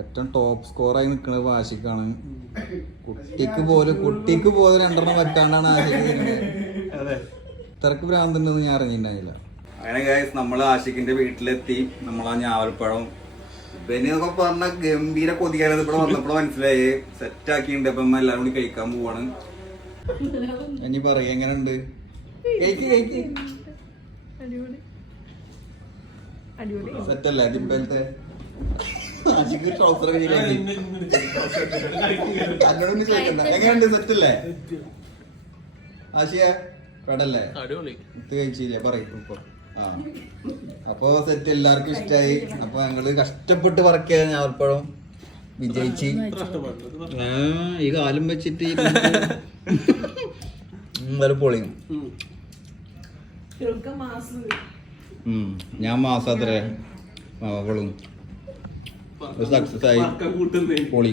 ഏറ്റവും ടോപ്പ് സ്കോറായി നിൽക്കുന്നത് വാശിക്കാണ്. കുട്ടിക്ക് പോലും കുട്ടിക്ക് പോലും രണ്ടെണ്ണം പറ്റാണ്ടാണ് ആശിക്ക് നിൽക്കുന്നത് അതെ. ഇത്രക്ക് ഭ്രാന്തുണ്ടെന്ന് ഞാൻ അറിഞ്ഞിട്ടുണ്ടായില്ല. അങ്ങനെ ഗൈസ് നമ്മൾ ആഷിഖിന്റെ വീട്ടിലെത്തി. നമ്മൾ ആ ഞാവൽപ്പഴം ബനിയൊക്കെ പറഞ്ഞ ഗംഭീര കൊതിക്കാനത് ഇവിടെ വന്നപ്പോഴും മനസ്സിലായി. സെറ്റ് ആക്കിയിട്ടുണ്ട്. ഇപ്പൊ എല്ലാരും എല്ലാവരും കൂടി കഴിക്കാൻ പോവാണ്. ഇനി പറയാ എങ്ങനെയുണ്ട്? ഉണ്ട് കഴിക്ക് അടിപൊളി. അടിപൊളി സെറ്റല്ലേ ജിമ്പലത്തെ ട്രൗസർ ചോദിക്കണ്ട. എങ്ങനെയുണ്ട് സെറ്റല്ലേ ആശിയ പെടല്ലേ? അടിപൊളി. ഇത് കഴിച്ചില്ലേ? പറയും ഇപ്പൊ. ആ. അപ്പൊ സെറ്റ് എല്ലാവർക്കും ഇഷ്ടായി. അപ്പൊ ഞങ്ങൾ കഷ്ടപ്പെട്ട് വർക്ക് ചെയ്ത ഞാവൽപ്പഴം വിജയിച്ച്. ആ, ഈ കാലം വെച്ചിട്ട് പൊളി പൊളിയും. മാസം. ഞാൻ മാസാത്രേ അവളും സക്സസ് ആയി കൂട്ടുന്നേ. പൊളി.